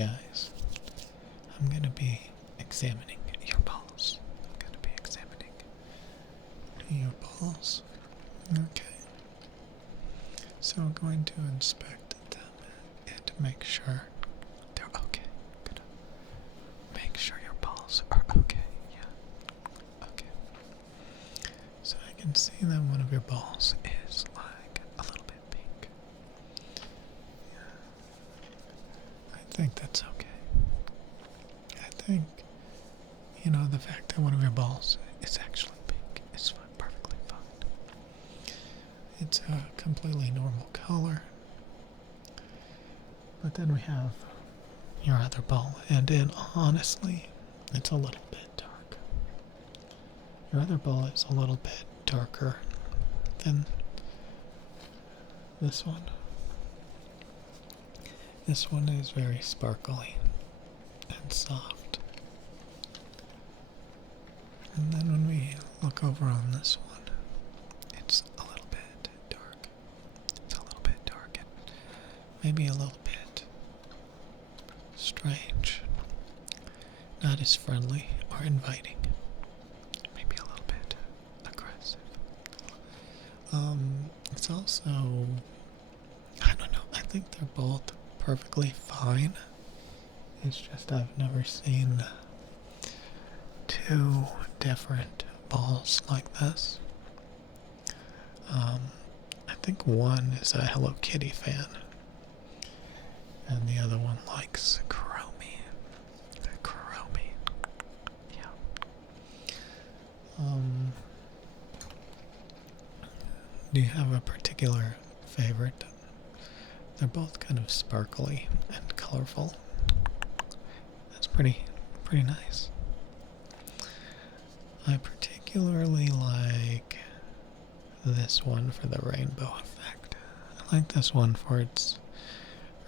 guys, I'm going to be examining your balls. I'm going to be examining your balls. Okay. So I'm going to inspect them and make sure they're okay. I'm gonna make sure your balls are okay. Yeah. Okay. So I can see that one of your balls is like a little bit pink. Yeah. I think that's okay. I think, the fact that one of your balls is actually pink is fine, perfectly fine. It's a completely normal color. But then we have your other ball, and honestly, it's a little bit dark. Your other ball is a little bit darker than this one. This one is very sparkly and soft. And then when we look over on this one, it's a little bit dark. It's a little bit dark and maybe a little bit strange. Not as friendly or inviting. Maybe a little bit aggressive. It's also, I don't know, I think they're both perfectly fine. It's just I've never seen two different balls like this. I think one is a Hello Kitty fan, and the other one likes Chromie. Chromie. Yeah. Do you have a particular favorite? They're both kind of sparkly and colorful. That's pretty nice. I particularly like this one for the rainbow effect. I like this one for its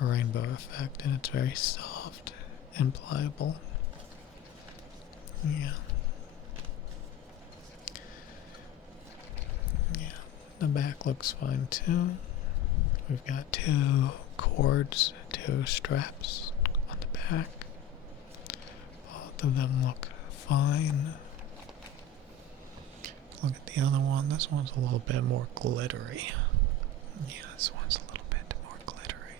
rainbow effect, and it's very soft and pliable. Yeah. Yeah. The back looks fine too. We've got two cords, two straps on the back. Both of them look fine. Look at the other one. This one's a little bit more glittery. Yeah, this one's a little bit more glittery.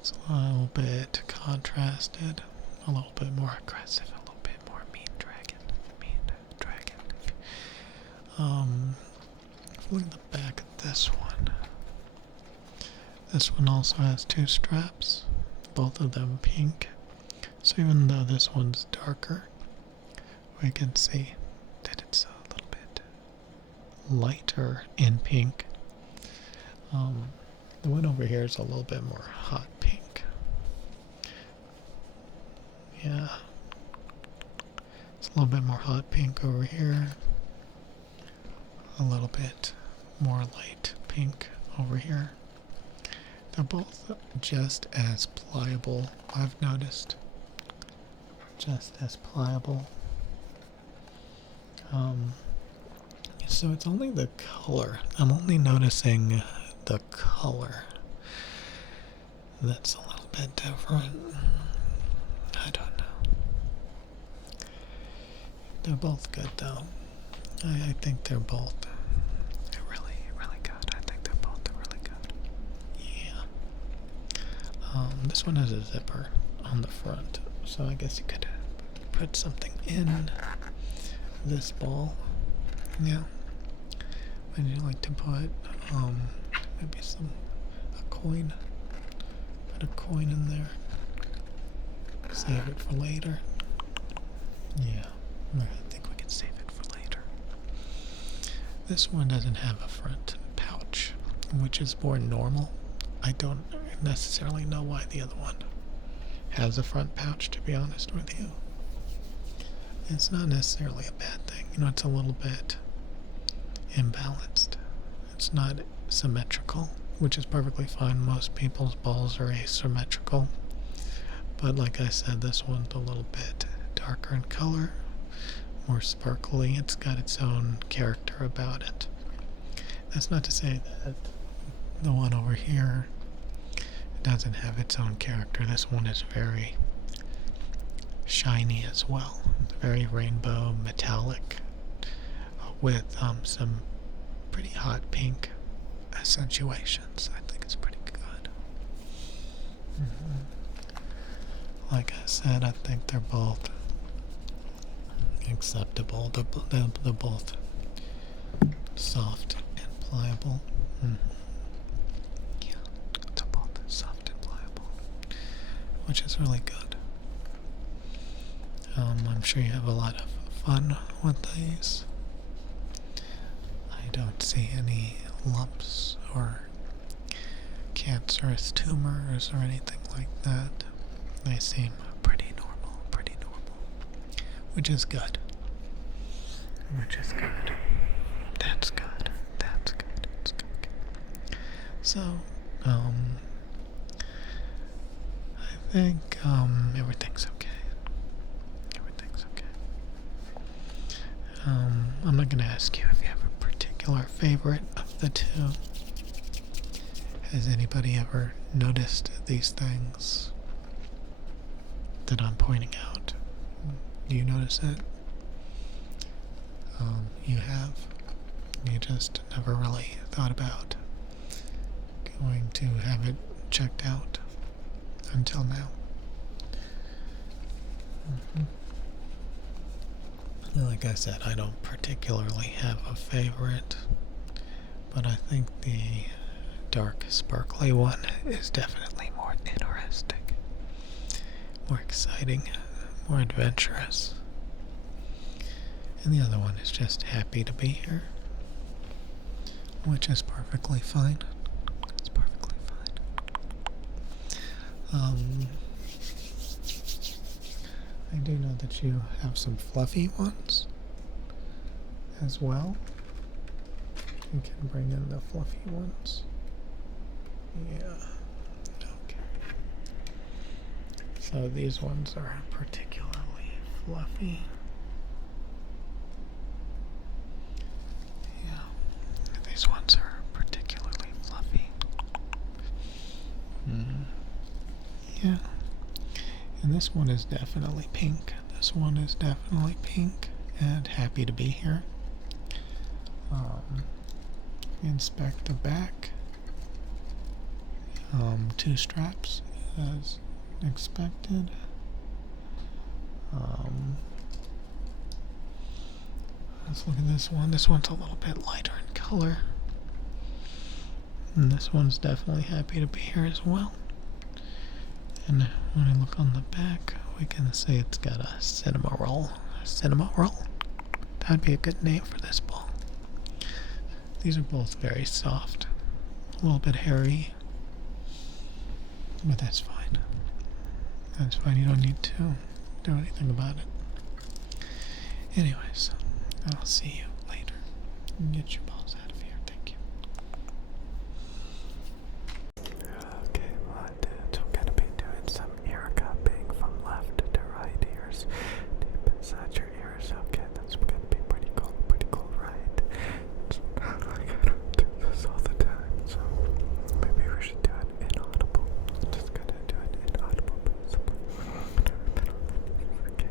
It's a little bit contrasted, a little bit more aggressive, a little bit more mean dragon. If we look at the back of this one also has two straps, both of them pink. So even though this one's darker, we can see that it's a little bit lighter in pink. The one over here is a little bit more hot pink. Yeah. It's a little bit more hot pink over here. A little bit more light pink over here. They're both just as pliable, I've noticed. Just as pliable. So it's only the color. I'm only noticing the color that's a little bit different. I don't know. They're both good though. I think they're both really, really good. I think they're both really good. Yeah. This one has a zipper on the front, so I guess you could put something in this ball. Yeah. Would you like to put maybe a coin? Put a coin in there. Save it for later. Yeah, I think we can save it for later. This one doesn't have a front pouch, which is more normal. I don't necessarily know why the other one has a front pouch, to be honest with you. It's not necessarily a bad thing. It's a little bit imbalanced. It's not symmetrical, which is perfectly fine. Most people's balls are asymmetrical. But like I said, this one's a little bit darker in color, more sparkly. It's got its own character about it. That's not to say that the one over here doesn't have its own character. This one is very shiny as well. Very rainbow metallic with some pretty hot pink accentuations. I think it's pretty good. Like I said, I think they're both acceptable. They're both soft and pliable. Yeah, they're both soft and pliable, which is really good. I'm sure you have a lot of fun with these. I don't see any lumps or cancerous tumors or anything like that. They seem pretty normal, which is good. That's good. That's good. So, I think, everything's okay. I'm not gonna ask you if you have a particular favorite of the two. Has anybody ever noticed these things that I'm pointing out? Do you notice it? You have? You just never really thought about going to have it checked out until now? Like I said, I don't particularly have a favorite, but I think the dark sparkly one is definitely more interesting, more exciting, more adventurous. And the other one is just happy to be here, which is perfectly fine. It's perfectly fine. I do know that you have some fluffy ones as well. You can bring in the fluffy ones. Yeah. Okay. So these ones are particularly fluffy. Yeah. These ones are particularly fluffy. Yeah. And this one is definitely pink. This one is definitely pink and happy to be here. Inspect the back. 2 straps as expected. Let's look at this one. This one's a little bit lighter in color. And this one's definitely happy to be here as well. And when I look on the back, we can see it's got a cinema roll. That'd be a good name for this ball. These are both very soft, a little bit hairy, but that's fine. That's fine. You don't need to do anything about it. Anyways, I'll see you later. Get your balls out of here. Thank you. Okay, well, we're going to be doing some ear cupping from left to right ears, deep inside your ears. Okay, that's going to be pretty cool, right? I don't do this all the time, so maybe we should do it inaudible. I'm just going to do it inaudible, basically. Okay.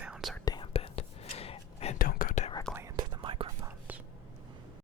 sounds are